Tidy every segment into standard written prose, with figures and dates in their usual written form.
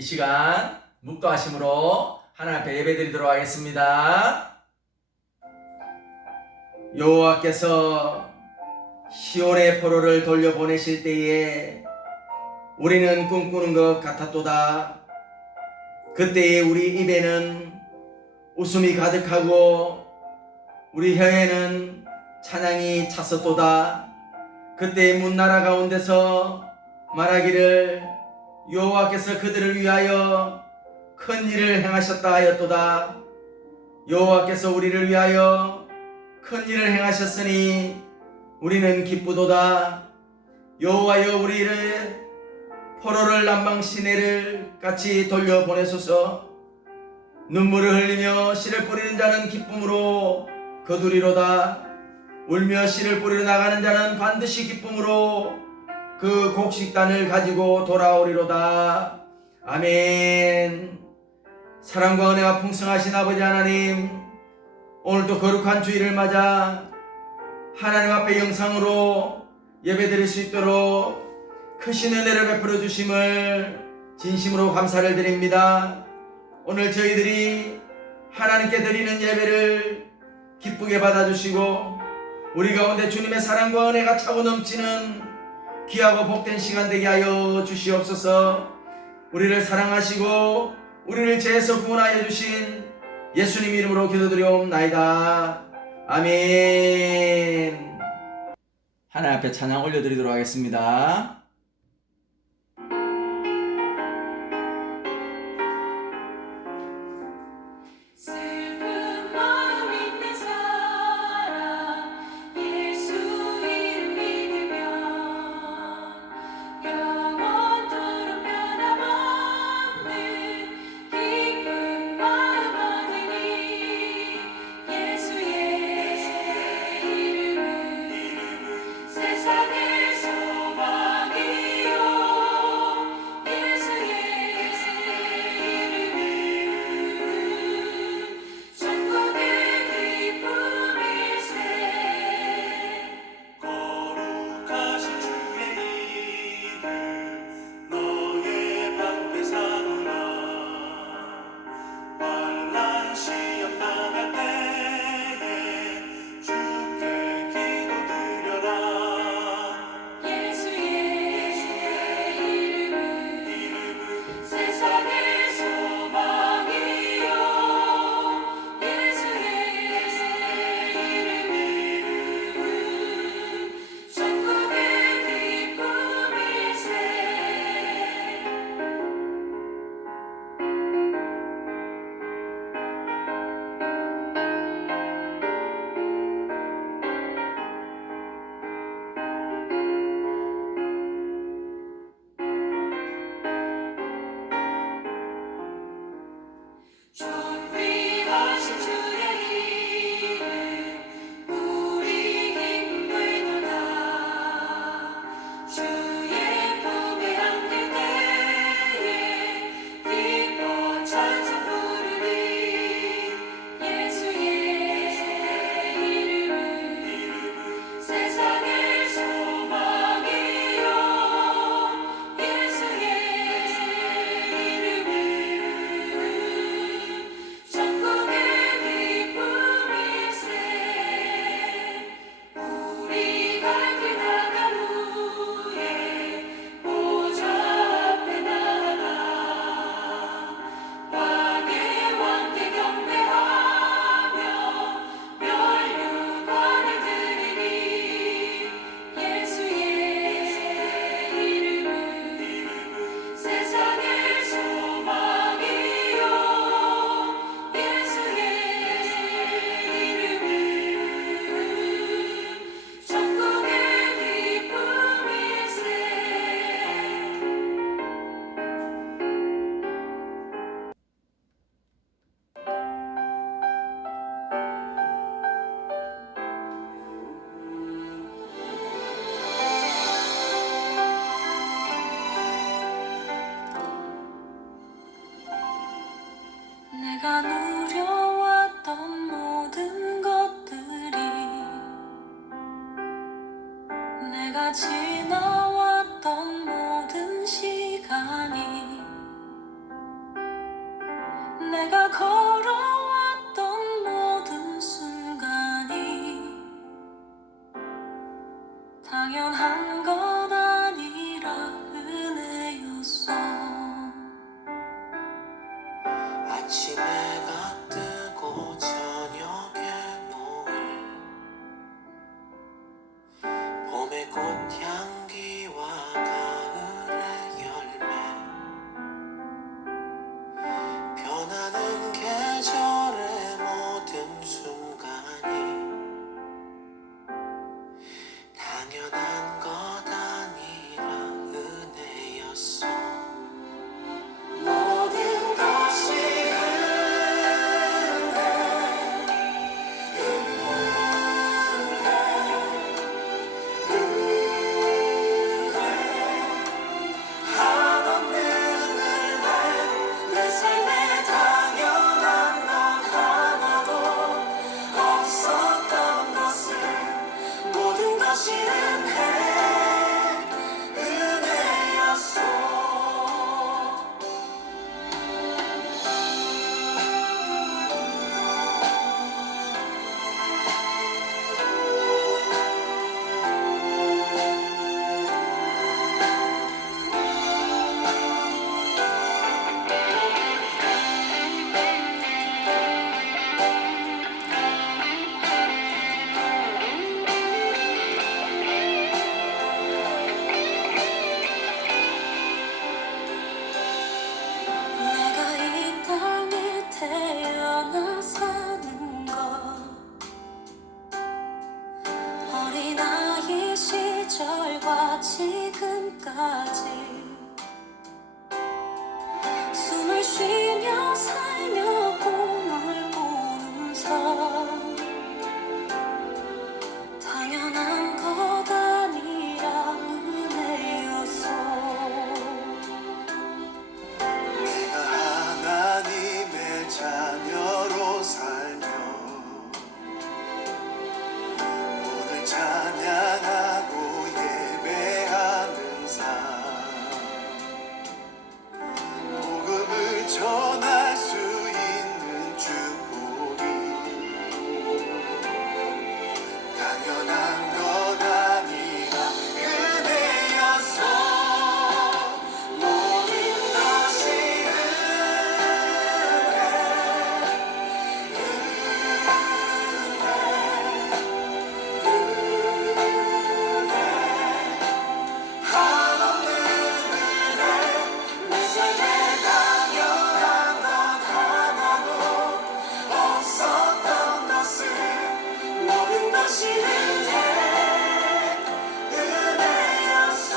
이 시간 묵도하심으로 하나님 앞에 예배드리도록 하겠습니다. 여호와께서 시온의 포로를 돌려보내실 때에 우리는 꿈꾸는 것 같았도다. 그때에 우리 입에는 웃음이 가득하고 우리 혀에는 찬양이 찼었도다. 그때 문나라 가운데서 말하기를 여호와께서 그들을 위하여 큰 일을 행하셨다 하였도다. 여호와께서 우리를 위하여 큰 일을 행하셨으니 우리는 기쁘도다. 여호와여 우리를 포로를 남방 시내를 같이 돌려보내소서. 눈물을 흘리며 씨를 뿌리는 자는 기쁨으로 거두리로다. 울며 씨를 뿌리러 나가는 자는 반드시 기쁨으로 그 곡식단을 가지고 돌아오리로다. 아멘. 사랑과 은혜가 풍성하신 아버지 하나님, 오늘도 거룩한 주일을 맞아 하나님 앞에 영상으로 예배드릴 수 있도록 크신 은혜를 베풀어 주심을 진심으로 감사를 드립니다. 오늘 저희들이 하나님께 드리는 예배를 기쁘게 받아주시고 우리 가운데 주님의 사랑과 은혜가 차고 넘치는 귀하고 복된 시간 되게 하여 주시옵소서. 우리를 사랑하시고 우리를 죄에서 구원하여 주신 예수님 이름으로 기도드리옵나이다. 아멘. 하나님 앞에 찬양 올려드리도록 하겠습니다. 세상의 소망이 내가 걸어왔던 모든 순간이 당연한 건 아니라 은혜였어. 아침에 해가 뜨고 저녁에 노을, 봄의 꽃향기와 가을의 열매, 변하는 계절의 모든 순간이 당연한 것 아니라 은혜였어. 모든 것이 한없는 은혜, 내 삶에 당연한 것 하나도 없었던 것을 모든 것이 은혜였어. 내가 이 땅에 태어나 사는 것, 어린아이 시절과 지금까지 숨을 쉬며 살며 꿈을 꾸면서 당연한 것 아니라 은혜였어. 내가 하나님의 자녀로 살며 오늘 찬양하고 예배하는 삶, 복음을 전할 수 있는 축복이 당연한 것 아니라 은혜였어. 모든 것이 한없는 은혜, 내 삶에 당연한 것 하나도 없었던 것을 모든 것이 은혜였어.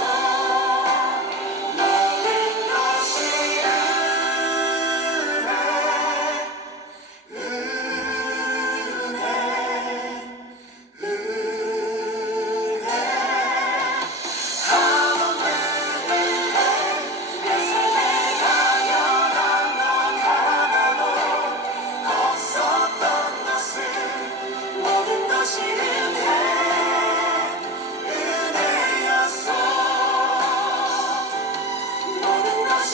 모든 것이 내 삶에 당연한 것 하나도 없었던 것을 모든 것이 은혜였어. 모든 것이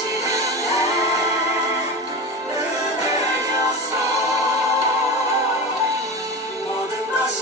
은혜였어. 모든 것이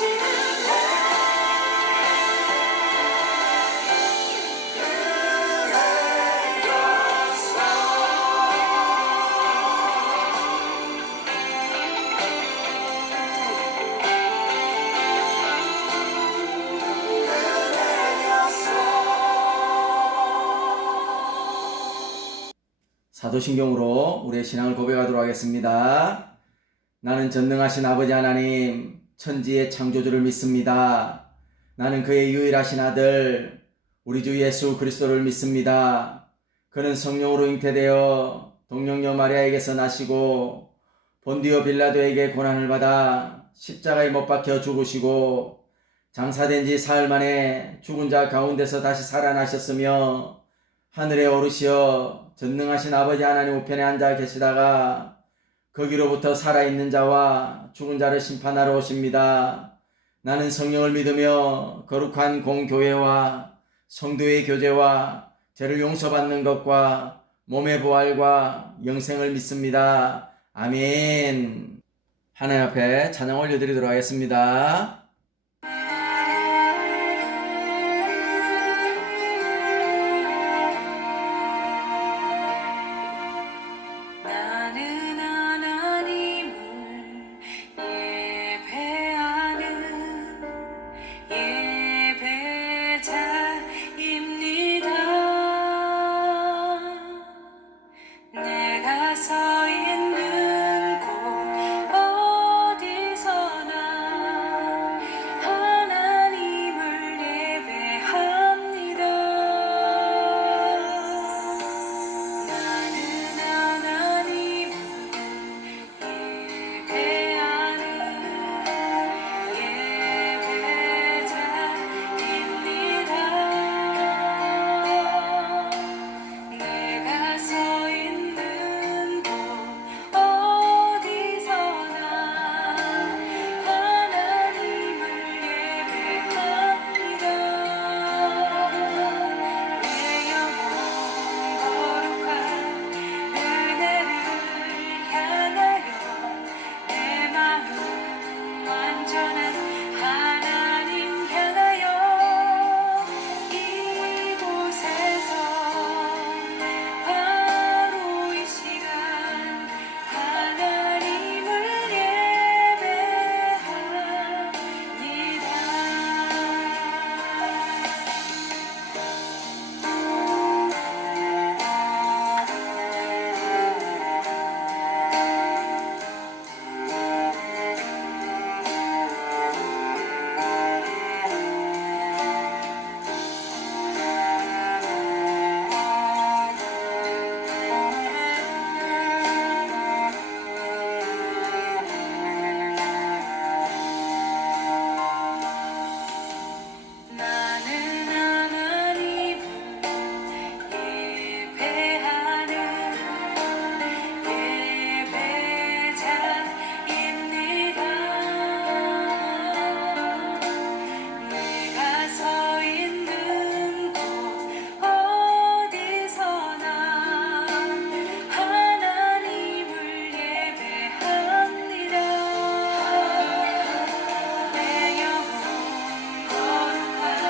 사도신경으로 우리의 신앙을 고백하도록 하겠습니다. 나는 전능하신 아버지 하나님, 천지의 창조주를 믿습니다. 나는 그의 유일하신 아들, 우리 주 예수 그리스도를 믿습니다. 그는 성령으로 잉태되어 동정녀 마리아에게서 나시고 본디오 빌라도에게 고난을 받아 십자가에 못 박혀 죽으시고 장사된 지 사흘 만에 죽은 자 가운데서 다시 살아나셨으며 하늘에 오르시어 전능하신 아버지 하나님 우편에 앉아 계시다가 거기로부터 살아있는 자와 죽은 자를 심판하러 오십니다. 나는 성령을 믿으며 거룩한 공교회와 성도의 교제와 죄를 용서받는 것과 몸의 부활과 영생을 믿습니다. 아멘. 하나님 앞에 찬양 올려드리도록 하겠습니다. 나는 하나님을 예배하는 예배자입니다. 내가 서 있는 곳 어디서나 하나님을 예배합니다. 나는 하나님을 예배하는 예배자입니다. 내가 서 있는 곳 어디서나 하나님을 예배합니다. 내 영혼 거룩한 은혜를 향하여 내 마음 완전한 하나님 향하여 이곳에서 바로 이 시간 하나님을 나는 하나님을 예배하는 예배자입니다. 내가 서 있는 곳 어디서나 하나님을 예배합니다. 내 영혼 거룩한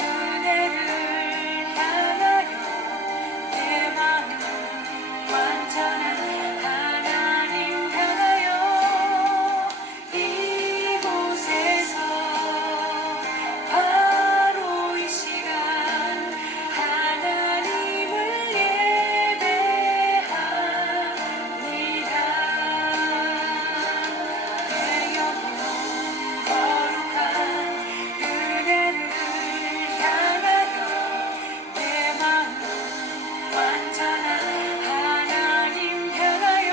은혜를 향하여 내 마음 완전한 하나님 향하여 이곳에서 바로 이 시간 하나님을 예배합니다. 내 영혼 거룩한 은혜를 향하여 내 마음 완전한 하나님 향하여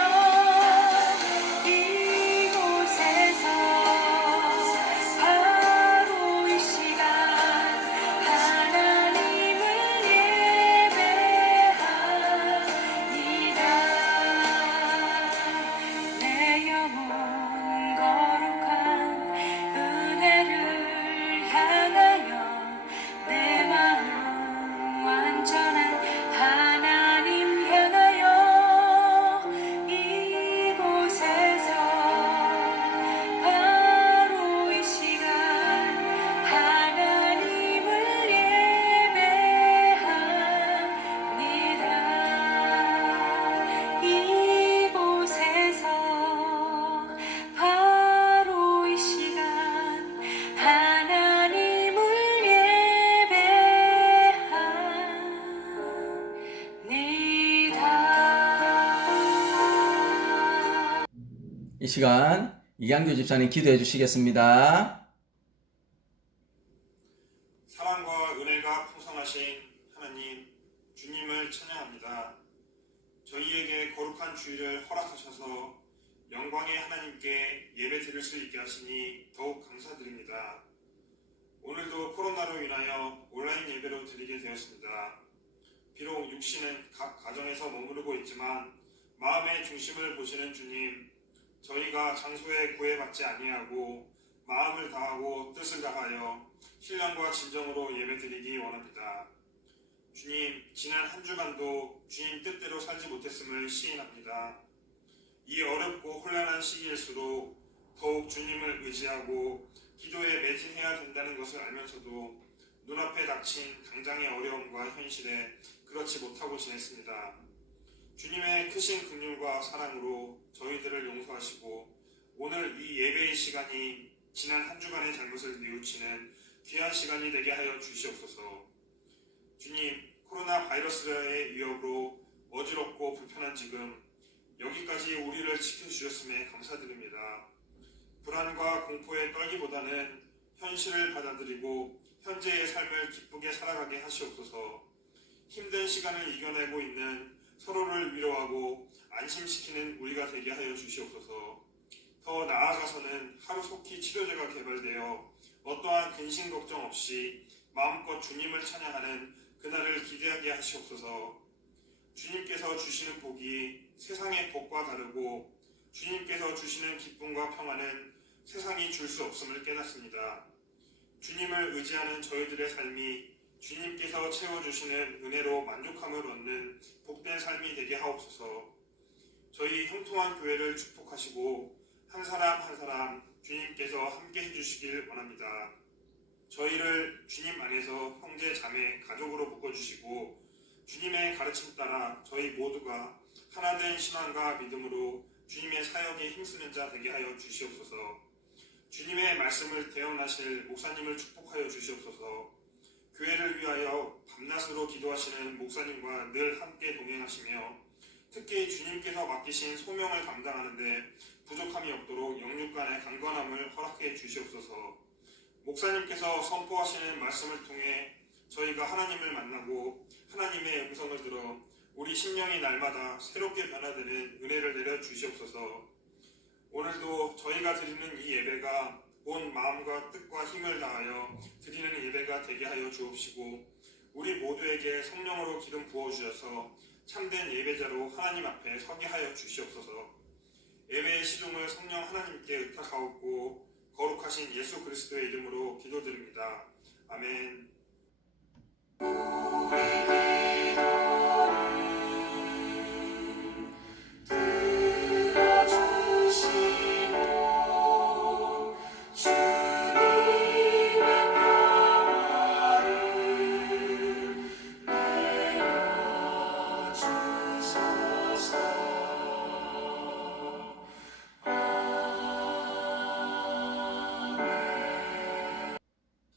이곳에서 바로 이 시간 하나님을 예배합니다. 내 영혼 거룩한 은혜를 향하여 내 마음 완전한 하나님 향하여 이곳에서 바로 이 시간 하나님을 예배합니다. 이곳에서 바로 이 시간 하나님을 예배합니다. 이 시간 이양교 집사님 기도해 주시겠습니다. 사랑과 은혜가 풍성하신 하나님, 주님을 찬양합니다. 저희에게 거룩한 주일을 허락하셔서 영광의 하나님께 예배 드릴 수 있게 하시니 더욱 감사드립니다. 오늘도 코로나로 인하여 온라인 예배로 드리게 되었습니다. 비록 육신은 각 가정에서 머무르고 있지만 마음의 중심을 보시는 주님, 저희가 장소에 구애받지 아니하고 마음을 다하고 뜻을 다하여 신령과 진정으로 예배드리기 원합니다. 주님, 지난 한 주간도 주님 뜻대로 살지 못했음을 시인합니다. 이 어렵고 혼란한 시기일수록 더욱 주님을 의지하고 기도에 매진해야 된다는 것을 알면서도 눈앞에 닥친 당장의 어려움과 현실에 그렇지 못하고 지냈습니다. 주님의 크신 긍휼과 사랑으로 저희들을 용서하시고 오늘 이 예배의 시간이 지난 한 주간의 잘못을 뉘우치는 귀한 시간이 되게 하여 주시옵소서. 주님, 코로나 바이러스의 위협으로 어지럽고 불편한 지금 여기까지 우리를 지켜주셨음에 감사드립니다. 불안과 공포에 떨기보다는 현실을 받아들이고 현재의 삶을 기쁘게 살아가게 하시옵소서. 힘든 시간을 이겨내고 있는 서로를 위로하고 안심시키는 우리가 되게 하여 주시옵소서. 더 나아가서는 하루속히 치료제가 개발되어 어떠한 근심 걱정 없이 마음껏 주님을 찬양하는 그날을 기대하게 하시옵소서. 주님께서 주시는 복이 세상의 복과 다르고 주님께서 주시는 기쁨과 평안은 세상이 줄 수 없음을 깨닫습니다. 주님을 의지하는 저희들의 삶이 주님께서 채워주시는 은혜로 만족함을 얻는 복된 삶이 되게 하옵소서. 저희 형통한 교회를 축복하시고 한 사람 한 사람 주님께서 함께 해주시길 원합니다. 저희를 주님 안에서 형제 자매 가족으로 묶어주시고 주님의 가르침 따라 저희 모두가 하나된 신앙과 믿음으로 주님의 사역에 힘쓰는 자 되게 하여 주시옵소서. 주님의 말씀을 대언하실 목사님을 축복하여 주시옵소서. 교회를 위하여 밤낮으로 기도하시는 목사님과 늘 함께 동행하시며 특히 주님께서 맡기신 소명을 감당하는데 부족함이 없도록 영육간의 강건함을 허락해 주시옵소서. 목사님께서 선포하시는 말씀을 통해 저희가 하나님을 만나고 하나님의 음성을 들어 우리 심령이 날마다 새롭게 변화되는 은혜를 내려 주시옵소서. 오늘도 저희가 드리는 이 예배가 온 마음과 뜻과 힘을 다하여 드리는 예배가 되게 하여 주옵시고 우리 모두에게 성령으로 기름 부어주셔서 참된 예배자로 하나님 앞에 서게 하여 주시옵소서. 예배의 시종을 성령 하나님께 의탁하옵고 거룩하신 예수 그리스도의 이름으로 기도드립니다. 아멘.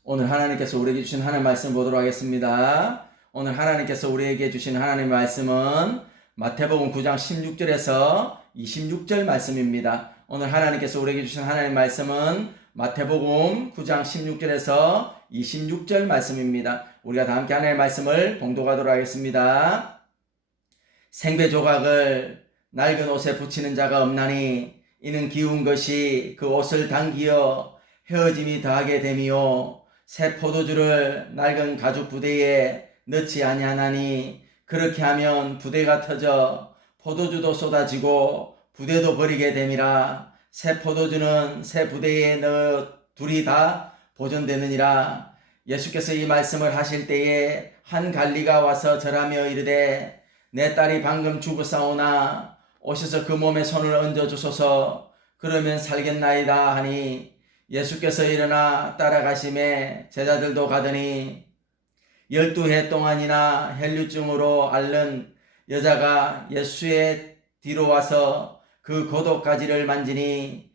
오늘 하나님께서 우리에게 주신 하나님의 말씀 보도록 하겠습니다. 오늘 하나님께서 우리에게 주신 하나님의 말씀은 마태복음 9장 16절에서 26절 말씀입니다. 오늘 하나님께서 우리에게 주신 하나님의 말씀은 마태복음 9장 16절에서 26절 말씀입니다. 우리가 다 함께 하나님의 말씀을 봉독하도록 하겠습니다. 생배 조각을 낡은 옷에 붙이는 자가 없나니 이는 기운 것이 그 옷을 당기어 헤어짐이 더하게 됨이요 새 포도주를 낡은 가죽 부대에 넣지 아니하나니 그렇게 하면 부대가 터져 포도주도 쏟아지고 부대도 버리게 됨이라. 새 포도주는 새 부대에 넣어 둘이 다 보존되느니라. 예수께서 이 말씀을 하실 때에 한 관리가 와서 절하며 이르되 내 딸이 방금 죽었사오나 오셔서 그 몸에 손을 얹어 주소서. 그러면 살겠나이다 하니 예수께서 일어나 따라가심에 제자들도 가더니 12해 동안이나 헬류증으로 앓는 여자가 예수의 뒤로 와서 그 겉옷가지를 만지니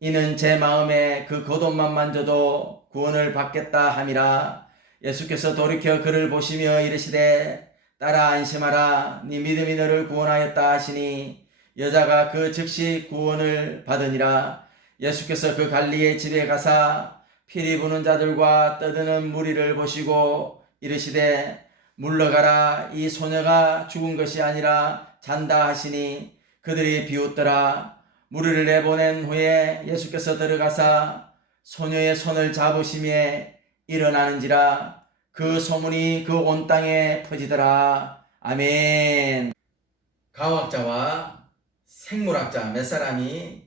이는 제 마음에 그 겉옷만 만져도 구원을 받겠다 함이라. 예수께서 돌이켜 그를 보시며 이르시되 딸아 안심하라 네 믿음이 너를 구원하였다 하시니 여자가 그 즉시 구원을 받으니라. 예수께서 그 갈리의 집에 가사 피리 부는 자들과 떠드는 무리를 보시고 이르시되 물러가라 이 소녀가 죽은 것이 아니라 잔다 하시니 그들이 비웃더라. 무리를 내보낸 후에 예수께서 들어가사 소녀의 손을 잡으시며 일어나는지라. 그 소문이 그 온 땅에 퍼지더라. 아멘. 과학자와 생물학자 몇 사람이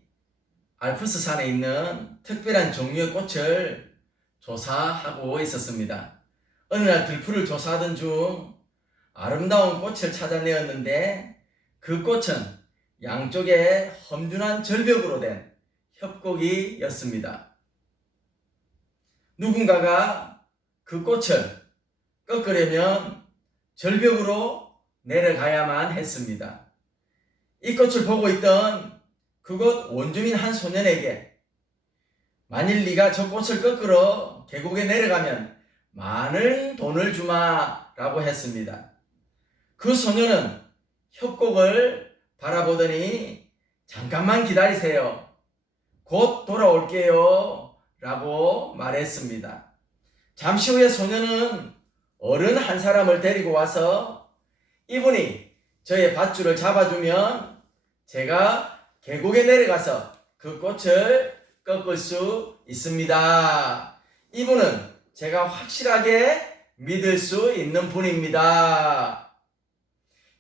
알프스산에 있는 특별한 종류의 꽃을 조사하고 있었습니다. 어느 날 들풀을 조사하던 중 아름다운 꽃을 찾아내었는데 그 꽃은 양쪽에 험준한 절벽으로 된 협곡이었습니다. 누군가가 그 꽃을 꺾으려면 절벽으로 내려가야만 했습니다. 이 꽃을 보고 있던 그곳 원주민 한 소년에게 만일 네가 저 꽃을 꺾으러 계곡에 내려가면 많은 돈을 주마 라고 했습니다. 그 소년은 협곡을 바라보더니 잠깐만 기다리세요. 곧 돌아올게요 라고 말했습니다. 잠시 후에 소년은 어른 한 사람을 데리고 와서 이분이 저의 밧줄을 잡아주면 제가 계곡에 내려가서 그 꽃을 꺾을 수 있습니다. 이분은 제가 확실하게 믿을 수 있는 분입니다.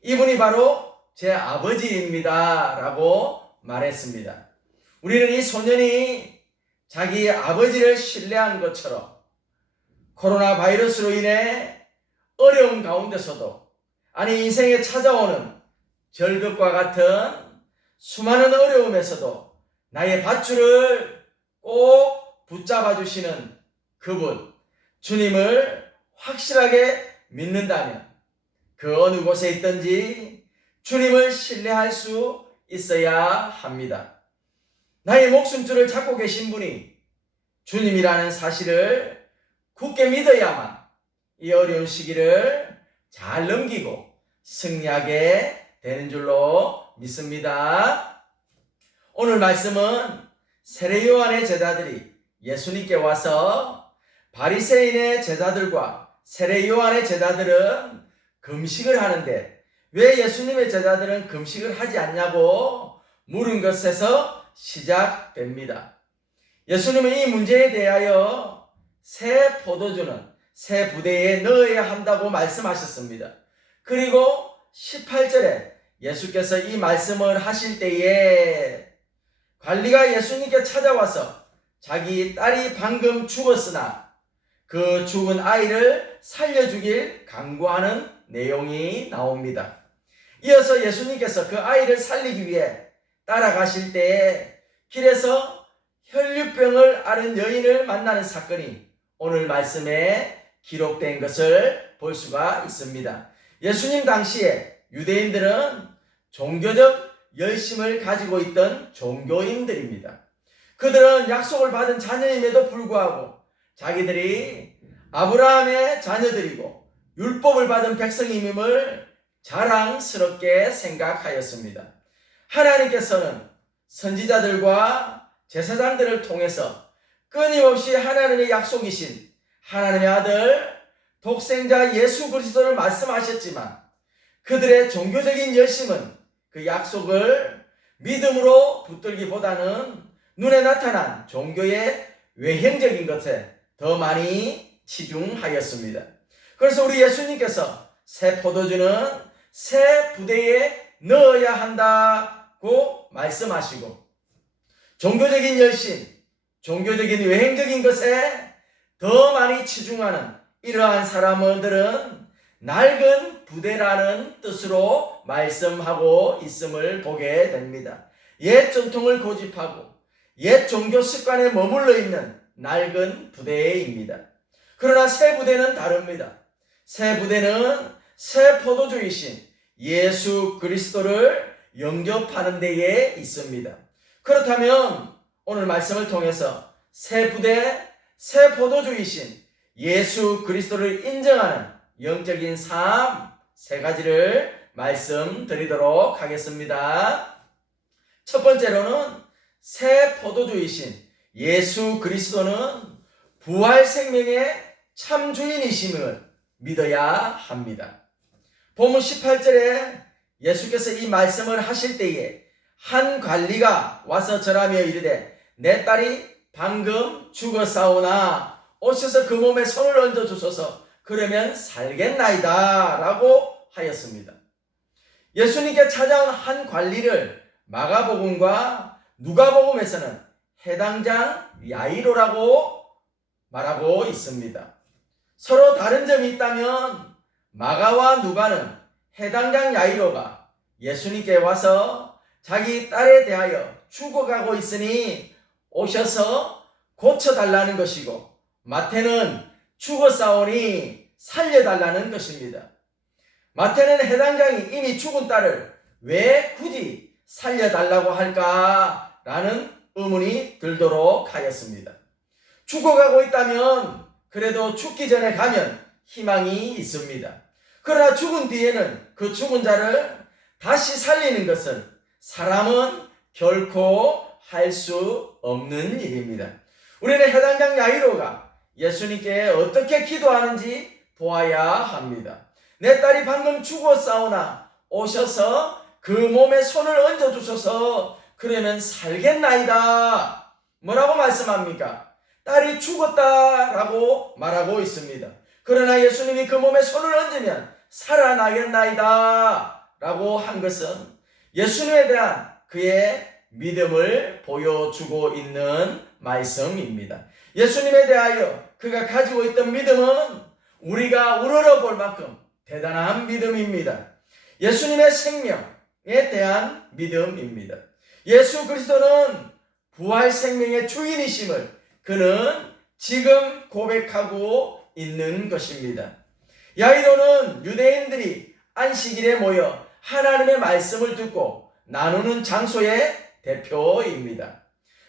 이분이 바로 제 아버지입니다 라고 말했습니다. 우리는 이 소년이 자기 아버지를 신뢰한 것처럼 코로나 바이러스로 인해 어려운 가운데서도 아니 인생에 찾아오는 절벽과 같은 수많은 어려움에서도 나의 밧줄을 꼭 붙잡아 주시는 그분 주님을 확실하게 믿는다면 그 어느 곳에 있든지 주님을 신뢰할 수 있어야 합니다. 나의 목숨줄을 잡고 계신 분이 주님이라는 사실을 굳게 믿어야만 이 어려운 시기를 잘 넘기고 승리하게 되는 줄로 믿습니다. 오늘 말씀은 세례 요한의 제자들이 예수님께 와서 바리새인의 제자들과 세례 요한의 제자들은 금식을 하는데 왜 예수님의 제자들은 금식을 하지 않냐고 물은 것에서 시작됩니다. 예수님은 이 문제에 대하여 새 포도주는 새 부대에 넣어야 한다고 말씀하셨습니다. 그리고 18절에 예수께서 이 말씀을 하실 때에 관리가 예수님께 찾아와서 자기 딸이 방금 죽었으나 그 죽은 아이를 살려주길 간구하는 내용이 나옵니다. 이어서 예수님께서 그 아이를 살리기 위해 따라가실 때에 길에서 혈류병을 앓은 여인을 만나는 사건이 오늘 말씀에 기록된 것을 볼 수가 있습니다. 예수님 당시에 유대인들은 종교적 열심을 가지고 있던 종교인들입니다. 그들은 약속을 받은 자녀임에도 불구하고 자기들이 아브라함의 자녀들이고 율법을 받은 백성임을 자랑스럽게 생각하였습니다. 하나님께서는 선지자들과 제사장들을 통해서 끊임없이 하나님의 약속이신 하나님의 아들 독생자 예수 그리스도를 말씀하셨지만 그들의 종교적인 열심은 그 약속을 믿음으로 붙들기보다는 눈에 나타난 종교의 외형적인 것에 더 많이 치중하였습니다. 그래서 우리 예수님께서 새 포도주는 새 부대에 넣어야 한다고 말씀하시고 종교적인 열심, 종교적인 외형적인 것에 더 많이 치중하는 이러한 사람들은 낡은 부대라는 뜻으로 말씀하고 있음을 보게 됩니다. 옛 전통을 고집하고 옛 종교 습관에 머물러 있는 낡은 부대입니다. 그러나 새 부대는 다릅니다. 새 부대는 새 포도주이신 예수 그리스도를 영접하는 데에 있습니다. 그렇다면 오늘 말씀을 통해서 새 부대, 새 포도주이신 예수 그리스도를 인정하는 영적인 삶 세 가지를 말씀드리도록 하겠습니다. 첫 번째로는 새 포도주이신 예수 그리스도는 부활 생명의 참 주인이심을 믿어야 합니다. 본문 18절에 예수께서 이 말씀을 하실 때에 한 관리가 와서 절하며 이르되 내 딸이 방금 죽었사오나 오셔서 그 몸에 손을 얹어 주소서 그러면 살겠나이다 라고 하였습니다. 예수님께 찾아온 한 관리를 마가복음과 누가복음에서는 해당장 야이로라고 말하고 있습니다. 서로 다른 점이 있다면 마가와 누가는 해당장 야이로가 예수님께 와서 자기 딸에 대하여 죽어가고 있으니 오셔서 고쳐달라는 것이고, 마태는 죽어싸오니 살려달라는 것입니다. 마태는 해당장이 이미 죽은 딸을 왜 굳이 살려달라고 할까라는 의문이 들도록 하였습니다. 죽어가고 있다면 그래도 죽기 전에 가면 희망이 있습니다. 그러나 죽은 뒤에는 그 죽은 자를 다시 살리는 것은 사람은 결코 할 수 없는 일입니다. 우리는 해당장 야이로가 예수님께 어떻게 기도하는지 보아야 합니다. 내 딸이 방금 죽었사오나 오셔서 그 몸에 손을 얹어주셔서 그러면 살겠나이다. 뭐라고 말씀합니까? 딸이 죽었다라고 말하고 있습니다. 그러나 예수님이 그 몸에 손을 얹으면 살아나겠나이다 라고 한 것은 예수님에 대한 그의 믿음을 보여주고 있는 말씀입니다. 예수님에 대하여 그가 가지고 있던 믿음은 우리가 우러러 볼 만큼 대단한 믿음입니다. 예수님의 생명에 대한 믿음입니다. 예수 그리스도는 부활 생명의 주인이심을 그는 지금 고백하고 있는 것입니다. 야이로는 유대인들이 안식일에 모여 하나님의 말씀을 듣고 나누는 장소의 대표입니다.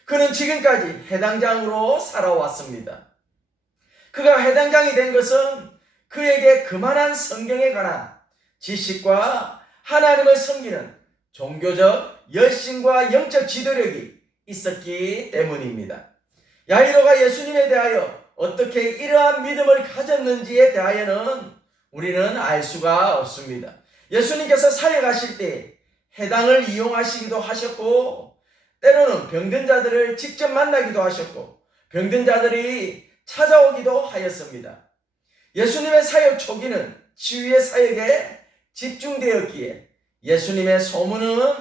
그는 지금까지 해당장으로 살아왔습니다. 그가 해당장이 된 것은 그에게 그만한 성경에 관한 지식과 하나님을 섬기는 종교적 열심과 영적 지도력이 있었기 때문입니다. 야이로가 예수님에 대하여 어떻게 이러한 믿음을 가졌는지에 대하여는 우리는 알 수가 없습니다. 예수님께서 사역하실 때 해당을 이용하시기도 하셨고, 때로는 병든 자들을 직접 만나기도 하셨고, 병든 자들이 찾아오기도 하였습니다. 예수님의 사역 초기는 치유의 사역에 집중되었기에 예수님의 소문은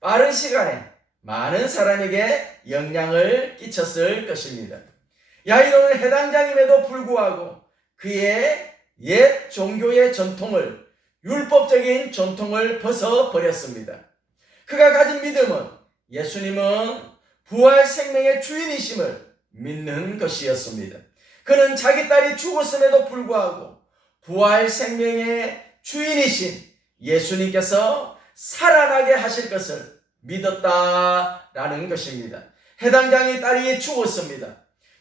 빠른 시간에 많은 사람에게 영향을 끼쳤을 것입니다. 야이로는 해당장임에도 불구하고 그의 옛 종교의 전통을, 율법적인 전통을 벗어버렸습니다. 그가 가진 믿음은 예수님은 부활 생명의 주인이심을 믿는 것이었습니다. 그는 자기 딸이 죽었음에도 불구하고 부활 생명의 주인이신 예수님께서 살아나게 하실 것을 믿었다라는 것입니다. 해당장의 딸이 죽었습니다.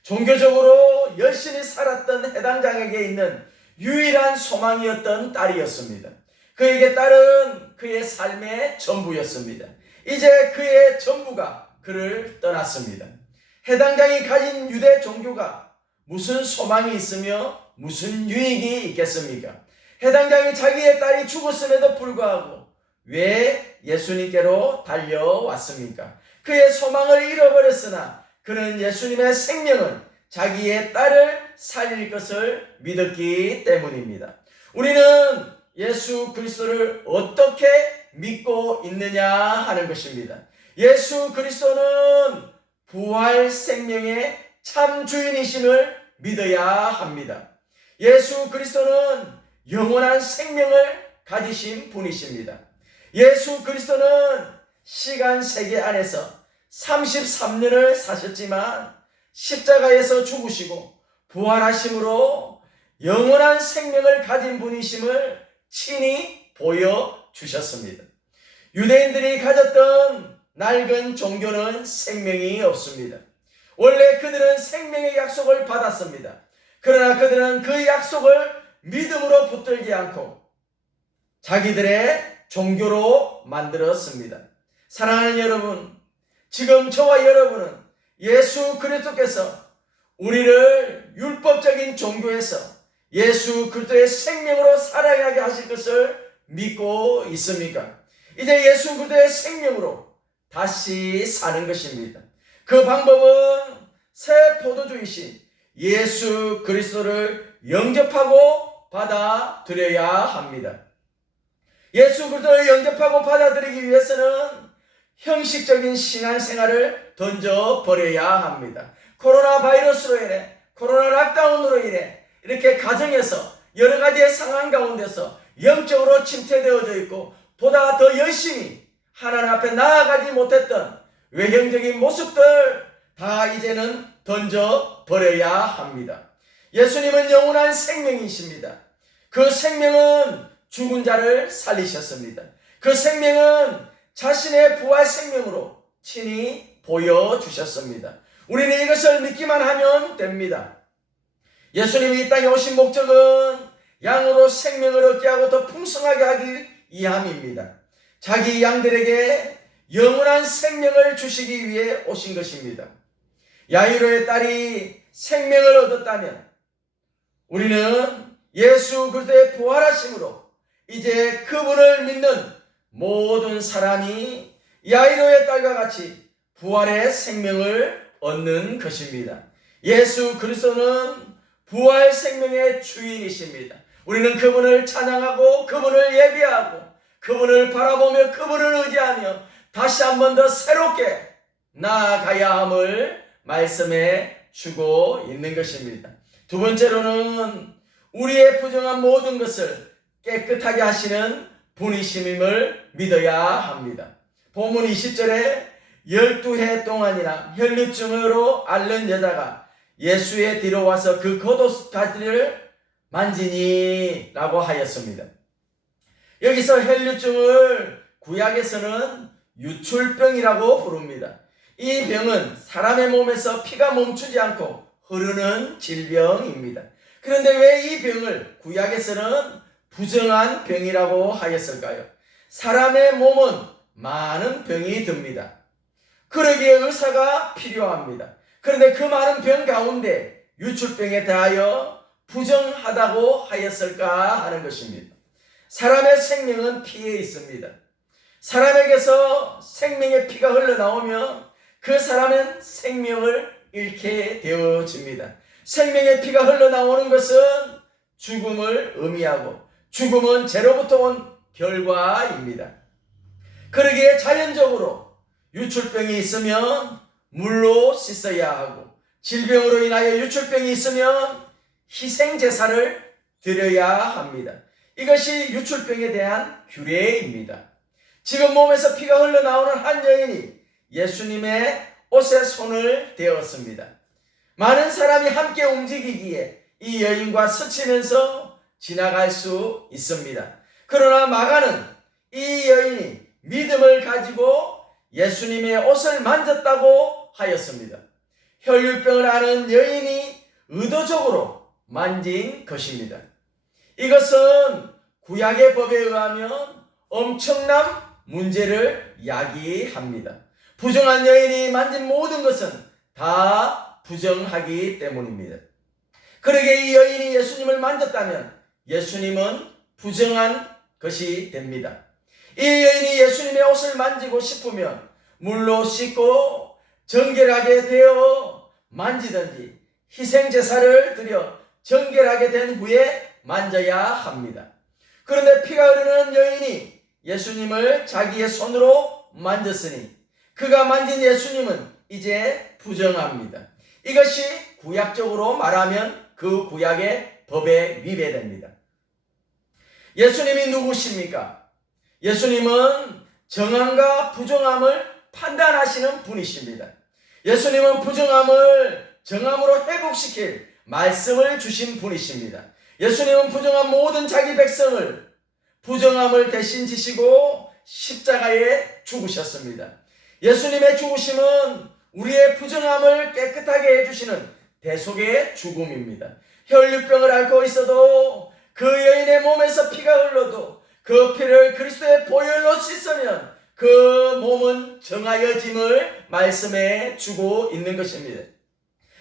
종교적으로 열심히 살았던 해당장에게 있는 유일한 소망이었던 딸이었습니다. 그에게 딸은 그의 삶의 전부였습니다. 이제 그의 전부가 그를 떠났습니다. 해당장이 가진 유대 종교가 무슨 소망이 있으며 무슨 유익이 있겠습니까? 해당장이 자기의 딸이 죽었음에도 불구하고 왜 예수님께로 달려왔습니까? 그의 소망을 잃어버렸으나 그는 예수님의 생명은 자기의 딸을 살릴 것을 믿었기 때문입니다. 우리는 예수 그리스도를 어떻게 믿고 있느냐 하는 것입니다. 예수 그리스도는 부활 생명의 참 주인이심을 믿어야 합니다. 예수 그리스도는 영원한 생명을 가지신 분이십니다. 예수 그리스도는 시간 세계 안에서 33년을 사셨지만 십자가에서 죽으시고 부활하심으로 영원한 생명을 가진 분이심을 친히 보여주셨습니다. 유대인들이 가졌던 낡은 종교는 생명이 없습니다. 원래 그들은 생명의 약속을 받았습니다. 그러나 그들은 그 약속을 믿음으로 붙들지 않고 자기들의 종교로 만들었습니다. 사랑하는 여러분, 지금 저와 여러분은 예수 그리스도께서 우리를 율법적인 종교에서 예수 그리스도의 생명으로 살아가게 하실 것을 믿고 있습니까? 이제 예수 그리스도의 생명으로 다시 사는 것입니다. 그 방법은 새 포도주이신 예수 그리스도를 영접하고 받아들여야 합니다. 예수 그리스도를 영접하고 받아들이기 위해서는 형식적인 신앙생활을 던져버려야 합니다. 코로나 바이러스로 인해, 코로나 락다운으로 인해 이렇게 가정에서 여러 가지의 상황 가운데서 영적으로 침체되어져 있고 보다 더 열심히 하나님 앞에 나아가지 못했던 외형적인 모습들 다 이제는 던져 버려야 합니다. 예수님은 영원한 생명이십니다. 그 생명은 죽은 자를 살리셨습니다. 그 생명은 자신의 부활 생명으로 친히 보여주셨습니다. 우리는 이것을 믿기만 하면 됩니다. 예수님이 이 땅에 오신 목적은 양으로 생명을 얻게 하고 더 풍성하게 하기 위함입니다. 자기 양들에게 영원한 생명을 주시기 위해 오신 것입니다. 야이로의 딸이 생명을 얻었다면 우리는 예수 그리스도의 부활하심으로 이제 그분을 믿는 모든 사람이 야이로의 딸과 같이 부활의 생명을 얻는 것입니다. 예수 그리스도는 부활 생명의 주인이십니다. 우리는 그분을 찬양하고 그분을 예배하고 그분을 바라보며 그분을 의지하며 다시 한 번 더 새롭게 나아가야 함을 말씀해 주고 있는 것입니다. 두 번째로는 우리의 부정한 모든 것을 깨끗하게 하시는 분이심임을 믿어야 합니다. 본문 20절에 12해 동안이나 혈류증으로 앓는 여자가 예수의 뒤로 와서 그 겉옷가지를 만지니 라고 하였습니다. 여기서 혈류증을 구약에서는 유출병이라고 부릅니다. 이 병은 사람의 몸에서 피가 멈추지 않고 흐르는 질병입니다. 그런데 왜 이 병을 구약에서는 부정한 병이라고 하였을까요? 사람의 몸은 많은 병이 듭니다. 그러기에 의사가 필요합니다. 그런데 그 많은 병 가운데 유출병에 대하여 부정하다고 하였을까 하는 것입니다. 사람의 생명은 피에 있습니다. 사람에게서 생명의 피가 흘러나오면 그 사람은 생명을 잃게 되어집니다. 생명의 피가 흘러나오는 것은 죽음을 의미하고 죽음은 죄로부터 온 결과입니다. 그러기에 자연적으로 유출병이 있으면 물로 씻어야 하고 질병으로 인하여 유출병이 있으면 희생제사를 드려야 합니다. 이것이 유출병에 대한 규례입니다. 지금 몸에서 피가 흘러나오는 한 여인이 예수님의 옷에 손을 대었습니다. 많은 사람이 함께 움직이기에 이 여인과 스치면서 지나갈 수 있습니다. 그러나 마가는 이 여인이 믿음을 가지고 예수님의 옷을 만졌다고 하였습니다. 혈류병을 앓는 여인이 의도적으로 만진 것입니다. 이것은 구약의 법에 의하면 엄청난 문제를 야기합니다. 부정한 여인이 만진 모든 것은 다 부정하기 때문입니다. 그러기에 이 여인이 예수님을 만졌다면 예수님은 부정한 것이 됩니다. 이 여인이 예수님의 옷을 만지고 싶으면 물로 씻고 정결하게 되어 만지든지 희생제사를 드려 정결하게 된 후에 만져야 합니다. 그런데 피가 흐르는 여인이 예수님을 자기의 손으로 만졌으니 그가 만진 예수님은 이제 부정합니다. 이것이 구약적으로 말하면 그 구약의 법에 위배됩니다. 예수님이 누구십니까? 예수님은 정함과 부정함을 판단하시는 분이십니다. 예수님은 부정함을 정함으로 회복시킬 말씀을 주신 분이십니다. 예수님은 부정한 모든 자기 백성을 부정함을 대신 지시고 십자가에 죽으셨습니다. 예수님의 죽으심은 우리의 부정함을 깨끗하게 해주시는 대속의 죽음입니다. 혈류병을 앓고 있어도 그 여인의 몸에서 피가 흘러도 그 피를 그리스도의 보혈로 씻으면 그 몸은 정하여짐을 말씀해 주고 있는 것입니다.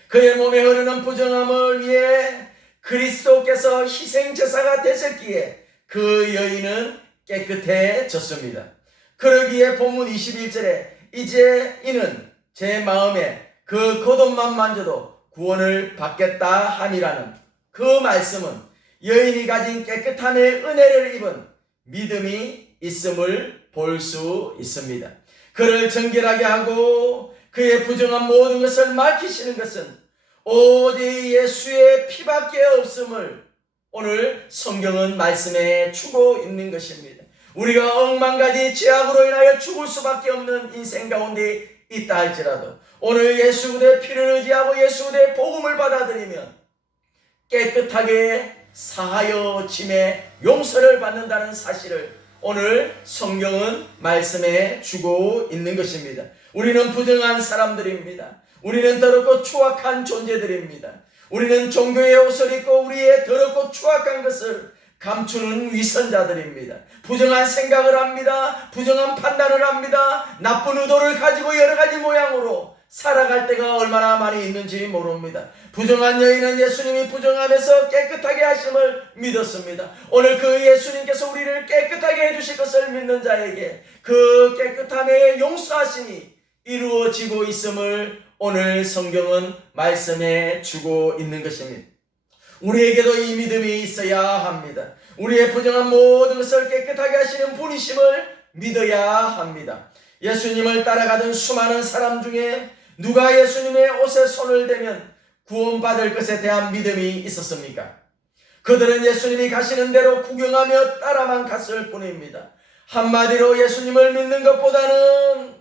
그의 몸에 흐르는 부정함을 위해 그리스도께서 희생제사가 되셨기에 그 여인은 깨끗해졌습니다. 그러기에 본문 21절에 이제 이는 제 마음에 그 겉옷만 만져도 구원을 받겠다 함이라는 그 말씀은 여인이 가진 깨끗함의 은혜를 입은 믿음이 있음을 볼 수 있습니다. 그를 정결하게 하고 그의 부정한 모든 것을 밝히시는 것은 오직 예수의 피밖에 없음을 오늘 성경은 말씀해 주고 있는 것입니다. 우리가 억만가지 죄악으로 인하여 죽을 수밖에 없는 인생 가운데 있다 할지라도 오늘 예수 그리스도의 피를 의지하고 예수 그리스도의 복음을 받아들이면 깨끗하게 사하여짐의 용서를 받는다는 사실을 오늘 성경은 말씀해 주고 있는 것입니다. 우리는 부정한 사람들입니다. 우리는 더럽고 추악한 존재들입니다. 우리는 종교의 옷을 입고 우리의 더럽고 추악한 것을 감추는 위선자들입니다. 부정한 생각을 합니다. 부정한 판단을 합니다. 나쁜 의도를 가지고 여러 가지 모양으로 살아갈 때가 얼마나 많이 있는지 모릅니다. 부정한 여인은 예수님이 부정하면서 깨끗하게 하심을 믿었습니다. 오늘 그 예수님께서 우리를 깨끗하게 해주실 것을 믿는 자에게 그 깨끗함의 용서하심이 이루어지고 있음을 오늘 성경은 말씀해 주고 있는 것입니다. 우리에게도 이 믿음이 있어야 합니다. 우리의 부정한 모든 것을 깨끗하게 하시는 분이심을 믿어야 합니다. 예수님을 따라가던 수많은 사람 중에 누가 예수님의 옷에 손을 대면 구원받을 것에 대한 믿음이 있었습니까? 그들은 예수님이 가시는 대로 구경하며 따라만 갔을 뿐입니다. 한마디로 예수님을 믿는 것보다는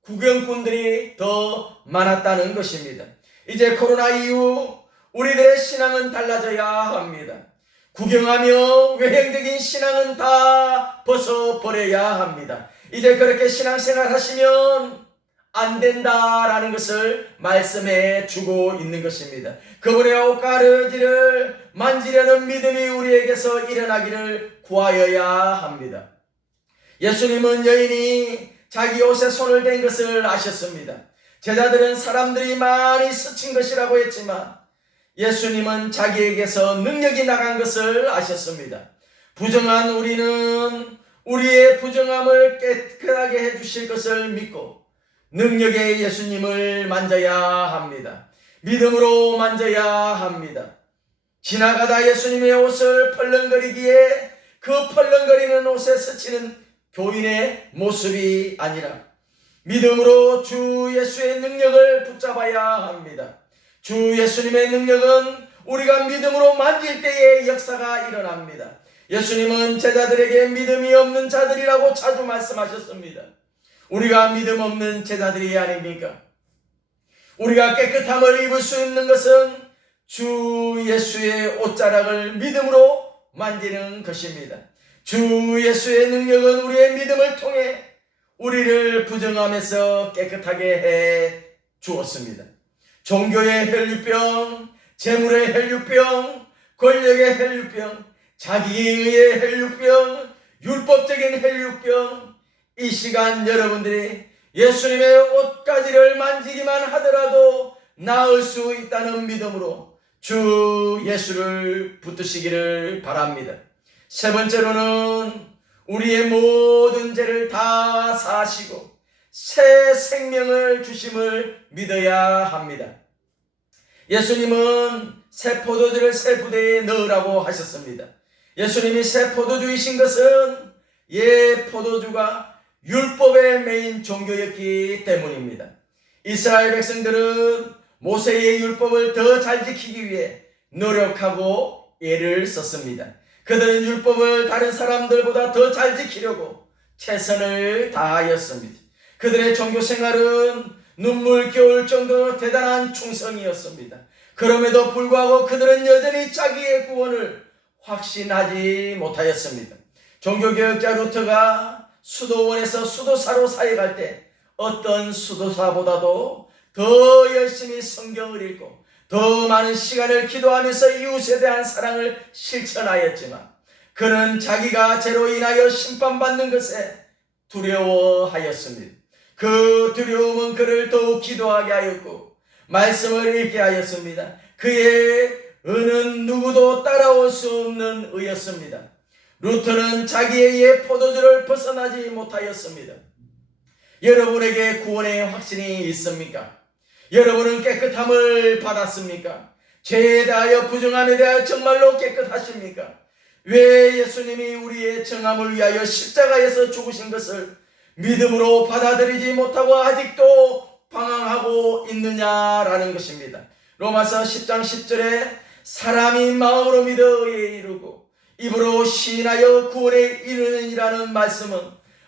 구경꾼들이 더 많았다는 것입니다. 이제 코로나 이후 우리들의 신앙은 달라져야 합니다. 구경하며 외형적인 신앙은 다 벗어버려야 합니다. 이제 그렇게 신앙생활 하시면 안 된다라는 것을 말씀해 주고 있는 것입니다. 그분의 옷가르지를 만지려는 믿음이 우리에게서 일어나기를 구하여야 합니다. 예수님은 여인이 자기 옷에 손을 댄 것을 아셨습니다. 제자들은 사람들이 많이 스친 것이라고 했지만 예수님은 자기에게서 능력이 나간 것을 아셨습니다. 부정한 우리는 우리의 부정함을 깨끗하게 해주실 것을 믿고 능력의 예수님을 만져야 합니다. 믿음으로 만져야 합니다. 지나가다 예수님의 옷을 펄렁거리기에 그 펄렁거리는 옷에 스치는 교인의 모습이 아니라 믿음으로 주 예수의 능력을 붙잡아야 합니다. 주 예수님의 능력은 우리가 믿음으로 만질 때의 역사가 일어납니다. 예수님은 제자들에게 믿음이 없는 자들이라고 자주 말씀하셨습니다. 우리가 믿음 없는 제자들이 아닙니까? 우리가 깨끗함을 입을 수 있는 것은 주 예수의 옷자락을 믿음으로 만지는 것입니다. 주 예수의 능력은 우리의 믿음을 통해 우리를 부정함에서 깨끗하게 해 주었습니다. 종교의 혈류병, 재물의 혈류병, 권력의 혈류병, 자기의 혈류병, 율법적인 혈류병, 이 시간 여러분들이 예수님의 옷가지를 만지기만 하더라도 나을 수 있다는 믿음으로 주 예수를 붙드시기를 바랍니다. 세 번째로는 우리의 모든 죄를 다 사하시고 새 생명을 주심을 믿어야 합니다. 예수님은 새 포도주를 새 부대에 넣으라고 하셨습니다. 예수님이 새 포도주이신 것은 옛 포도주가 율법의 메인 종교였기 때문입니다. 이스라엘 백성들은 모세의 율법을 더 잘 지키기 위해 노력하고 애를 썼습니다. 그들은 율법을 다른 사람들보다 더 잘 지키려고 최선을 다하였습니다. 그들의 종교 생활은 눈물겨울 정도로 대단한 충성이었습니다. 그럼에도 불구하고 그들은 여전히 자기의 구원을 확신하지 못하였습니다. 종교개혁자 루터가 수도원에서 수도사로 사역할 때 어떤 수도사보다도 더 열심히 성경을 읽고 더 많은 시간을 기도하면서 이웃에 대한 사랑을 실천하였지만 그는 자기가 죄로 인하여 심판받는 것에 두려워하였습니다. 그 두려움은 그를 더욱 기도하게 하였고 말씀을 읽게 하였습니다. 그의 의는 누구도 따라올 수 없는 의였습니다. 루터는 자기의 옛 포도주를 벗어나지 못하였습니다. 여러분에게 구원의 확신이 있습니까? 여러분은 깨끗함을 받았습니까? 죄에 대하여 부정함에 대하여 정말로 깨끗하십니까? 왜 예수님이 우리의 정함을 위하여 십자가에서 죽으신 것을 믿음으로 받아들이지 못하고 아직도 방황하고 있느냐라는 것입니다. 로마서 10장 10절에 사람이 마음으로 믿어 의에 이르고 입으로 시인하여 구원에 이르느니라는 말씀은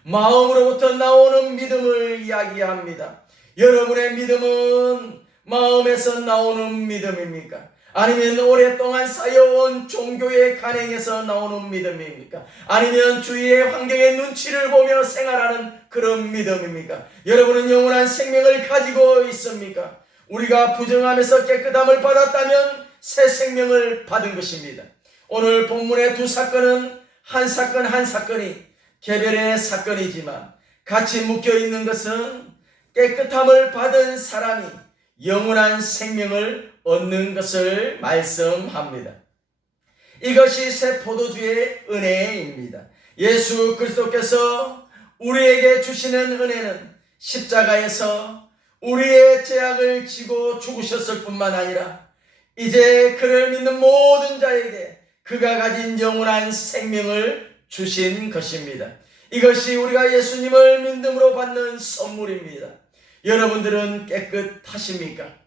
마음으로부터 나오는 믿음을 이야기합니다. 여러분의 믿음은 마음에서 나오는 믿음입니까? 아니면 오랫동안 쌓여온 종교의 간행에서 나오는 믿음입니까? 아니면 주위의 환경의 눈치를 보며 생활하는 그런 믿음입니까? 여러분은 영원한 생명을 가지고 있습니까? 우리가 부정하면서 깨끗함을 받았다면 새 생명을 받은 것입니다. 오늘 본문의 두 사건은 한 사건이 개별의 사건이지만 같이 묶여 있는 것은 깨끗함을 받은 사람이 영원한 생명을 얻는 것을 말씀합니다. 이것이 새 포도주의 은혜입니다. 예수 그리스도께서 우리에게 주시는 은혜는 십자가에서 우리의 죄악을 지고 죽으셨을 뿐만 아니라 이제 그를 믿는 모든 자에게 그가 가진 영원한 생명을 주신 것입니다. 이것이 우리가 예수님을 믿음으로 받는 선물입니다. 여러분들은 깨끗하십니까?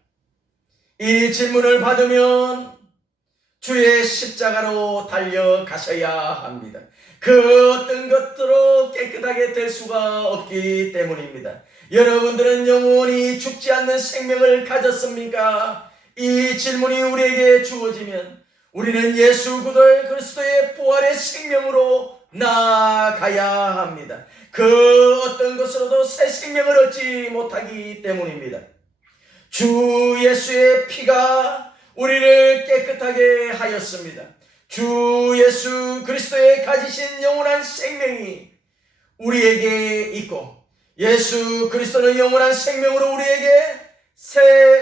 이 질문을 받으면 주의 십자가로 달려가셔야 합니다. 그 어떤 것으로 깨끗하게 될 수가 없기 때문입니다. 여러분들은 영원히 죽지 않는 생명을 가졌습니까? 이 질문이 우리에게 주어지면 우리는 예수 그리스도의 부활의 생명으로 나아가야 합니다. 그 어떤 것으로도 새 생명을 얻지 못하기 때문입니다. 주 예수의 피가 우리를 깨끗하게 하였습니다. 주 예수 그리스도의 가지신 영원한 생명이 우리에게 있고 예수 그리스도는 영원한 생명으로 우리에게 새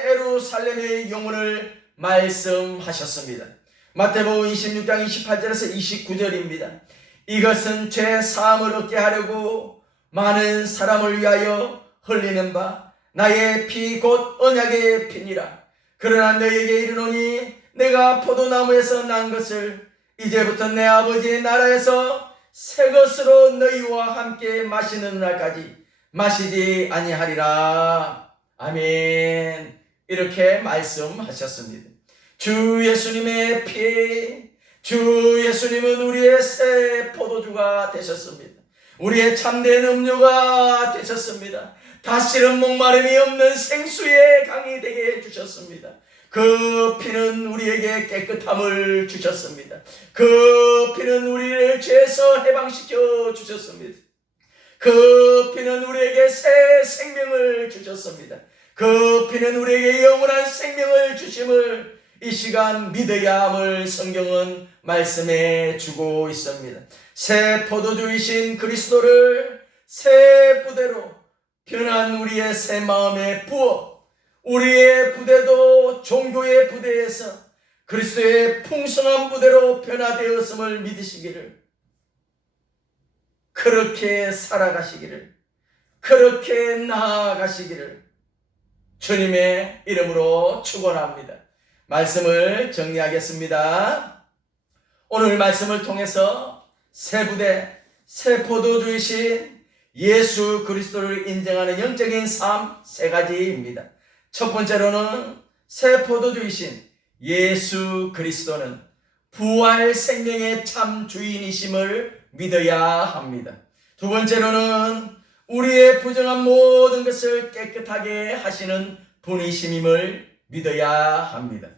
예루살렘의 영혼을 말씀하셨습니다. 마태복음 26장 28절에서 29절입니다. 이것은 죄 사함을 얻게 하려고 많은 사람을 위하여 흘리는 바 나의 피 곧 언약의 피니라. 그러나 너에게 이르노니 내가 포도나무에서 난 것을 이제부터 내 아버지의 나라에서 새 것으로 너희와 함께 마시는 날까지 마시지 아니하리라. 아멘. 이렇게 말씀하셨습니다. 주 예수님의 피, 주 예수님은 우리의 새 포도주가 되셨습니다. 우리의 참된 음료가 되셨습니다. 다시는 목마름이 없는 생수의 강이 되게 해주셨습니다. 그 피는 우리에게 깨끗함을 주셨습니다. 그 피는 우리를 죄에서 해방시켜 주셨습니다. 그 피는 우리에게 새 생명을 주셨습니다. 그 피는 우리에게 영원한 생명을 주심을 이 시간 믿어야 함을 성경은 말씀해 주고 있습니다. 새 포도주이신 그리스도를 새 부대로 변한 우리의 새 마음에 부어 우리의 부대도 종교의 부대에서 그리스도의 풍성한 부대로 변화되었음을 믿으시기를, 그렇게 살아가시기를, 그렇게 나아가시기를 주님의 이름으로 축원합니다. 말씀을 정리하겠습니다. 오늘 말씀을 통해서 새 부대, 새 포도주이신 예수 그리스도를 인정하는 영적인 삶 세 가지입니다. 첫 번째로는 새 포도주이신 예수 그리스도는 부활 생명의 참 주인이심을 믿어야 합니다. 두 번째로는 우리의 부정한 모든 것을 깨끗하게 하시는 분이심임을 믿어야 합니다.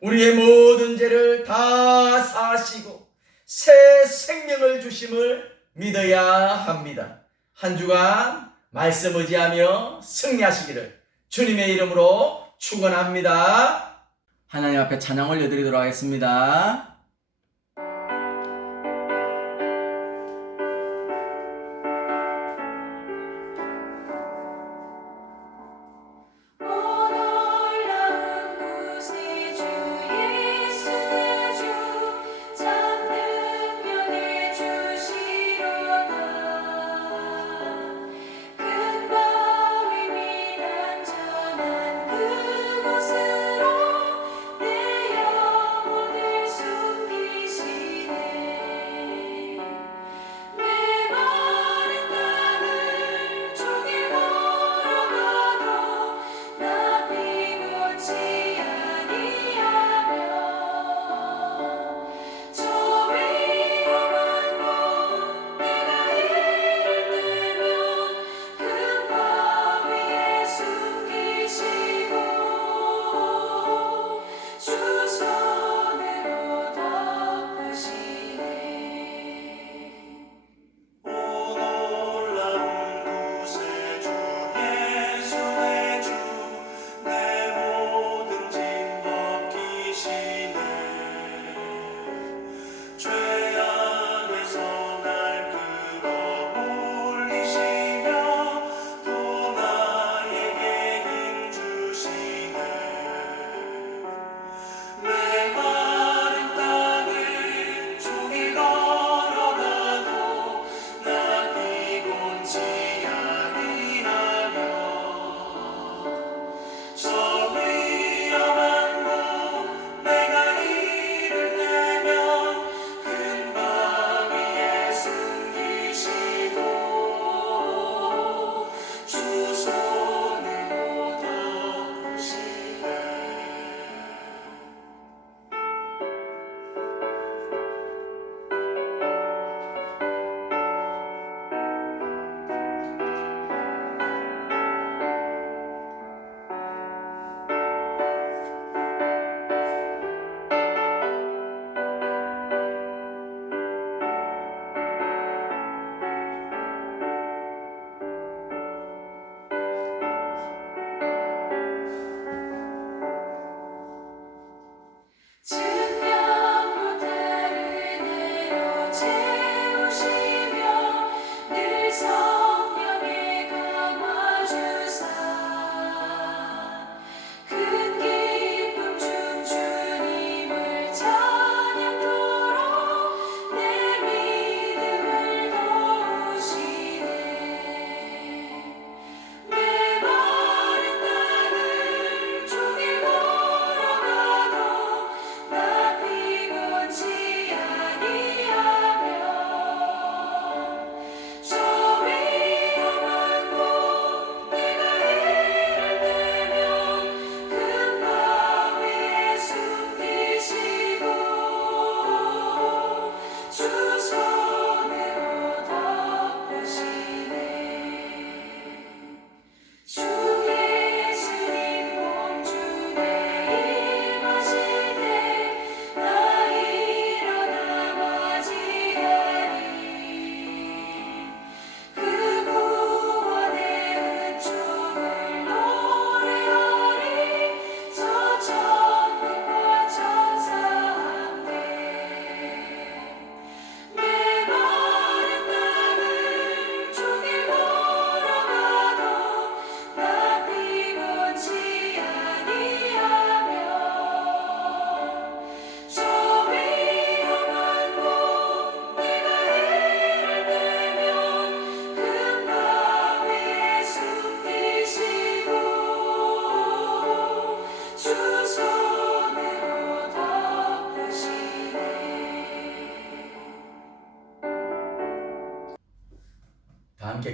우리의 모든 죄를 다 사하시고 새 생명을 주심을 믿어야 합니다. 한 주간 말씀 의지하며 승리하시기를 주님의 이름으로 축원합니다. 하나님 앞에 찬양 올려드리도록 하겠습니다. 그곳으로 내 영혼을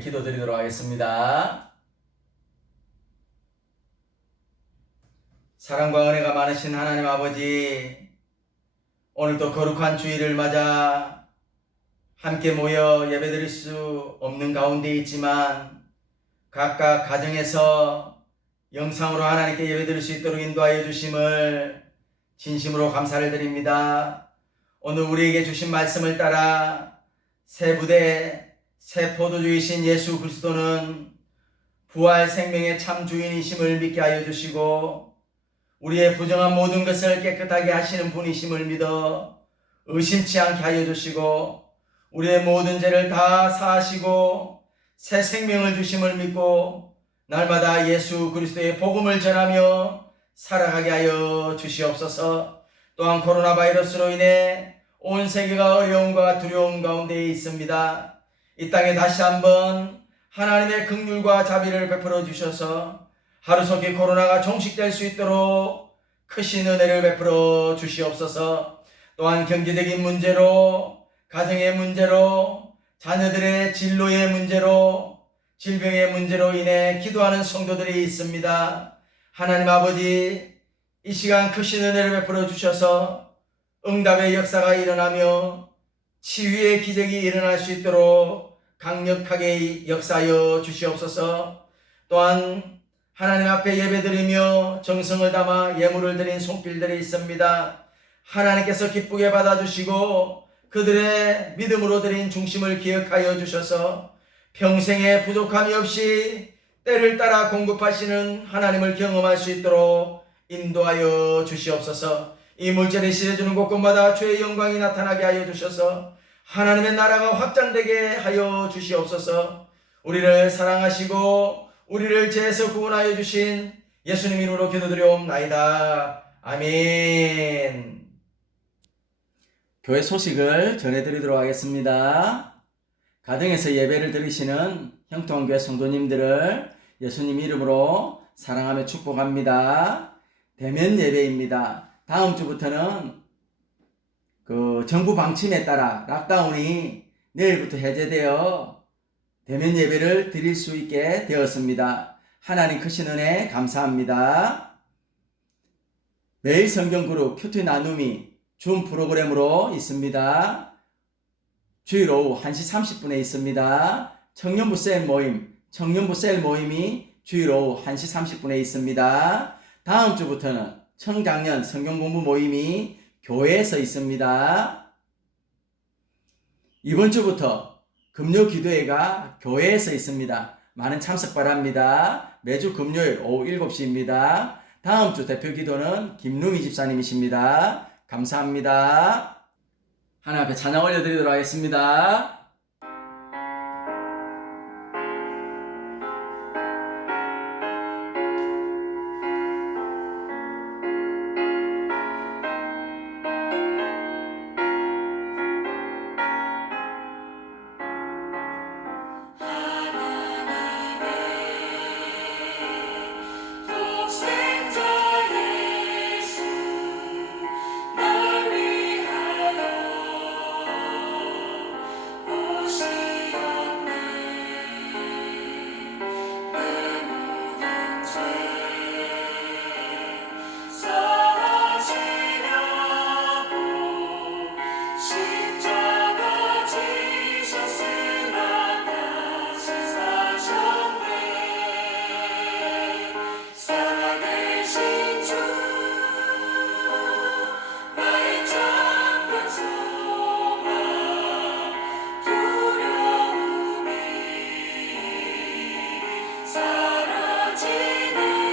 기도드리도록 하겠습니다. 사랑과 은혜가 많으신 하나님 아버지, 오늘도 거룩한 주일을 맞아 함께 모여 예배드릴 수 없는 가운데 있지만 각각 가정에서 영상으로 하나님께 예배드릴 수 있도록 인도하여 주심을 진심으로 감사를 드립니다. 오늘 우리에게 주신 말씀을 따라 새 부대, 새 포도주이신 예수 그리스도는 부활 생명의 참 주인이심을 믿게 하여 주시고 우리의 부정한 모든 것을 깨끗하게 하시는 분이심을 믿어 의심치 않게 하여 주시고 우리의 모든 죄를 다 사하시고 새 생명을 주심을 믿고 날마다 예수 그리스도의 복음을 전하며 살아가게 하여 주시옵소서. 또한 코로나 바이러스로 인해 온 세계가 어려움과 두려움 가운데 있습니다. 이 땅에 다시 한번 하나님의 긍휼과 자비를 베풀어 주셔서 하루속히 코로나가 종식될 수 있도록 크신 은혜를 베풀어 주시옵소서. 또한 경제적인 문제로, 가정의 문제로, 자녀들의 진로의 문제로, 질병의 문제로 인해 기도하는 성도들이 있습니다. 하나님 아버지, 이 시간 크신 은혜를 베풀어 주셔서 응답의 역사가 일어나며 치유의 기적이 일어날 수 있도록 강력하게 역사하여 주시옵소서. 또한 하나님 앞에 예배드리며 정성을 담아 예물을 드린 손길들이 있습니다. 하나님께서 기쁘게 받아주시고 그들의 믿음으로 드린 중심을 기억하여 주셔서 평생에 부족함이 없이 때를 따라 공급하시는 하나님을 경험할 수 있도록 인도하여 주시옵소서. 이 물질이 실어주는 곳곳마다 주의 영광이 나타나게 하여 주셔서 하나님의 나라가 확장되게 하여 주시옵소서. 우리를 사랑하시고 우리를 죄에서 구원하여 주신 예수님 이름으로 기도드리옵나이다. 아멘. 교회 소식을 전해드리도록 하겠습니다. 가정에서 예배를 드리시는 형통교회 성도님들을 예수님 이름으로 사랑하며 축복합니다. 대면 예배입니다. 다음 주부터는 정부 방침에 따라 락다운이 내일부터 해제되어 대면 예배를 드릴 수 있게 되었습니다. 하나님 크신 은혜 감사합니다. 매일 성경그룹 큐티 나눔이 줌 프로그램으로 있습니다. 주일 오후 1시 30분에 있습니다. 청년부 셀 모임이 주일 오후 1시 30분에 있습니다. 다음 주부터는 청장년 성경공부 모임이 교회에서 있습니다. 이번 주부터 금요 기도회가 교회에서 있습니다. 많은 참석 바랍니다. 매주 금요일 오후 7시입니다. 다음 주 대표 기도는 김루미 집사님이십니다. 감사합니다. 하나님 앞에 찬양 올려드리도록 하겠습니다. 사라지네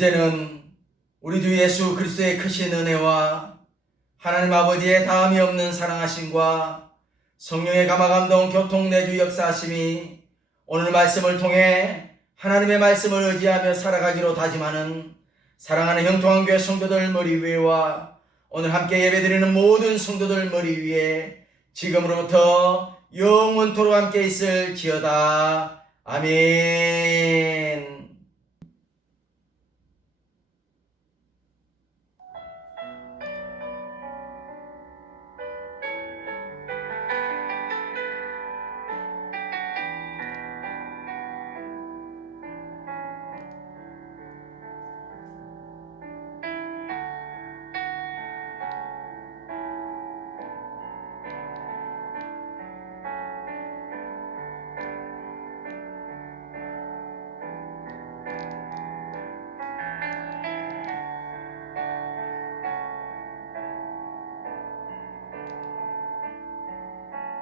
이제는 우리 주 예수 그리스도의 크신 은혜와 하나님 아버지의 다함이 없는 사랑하심과 성령의 감화감동 교통내주 역사하심이 오늘 말씀을 통해 하나님의 말씀을 의지하며 살아가기로 다짐하는 사랑하는 형통한교회 성도들 머리 위에와 오늘 함께 예배드리는 모든 성도들 머리 위에 지금으로부터 영원토록 함께 있을지어다. 아멘.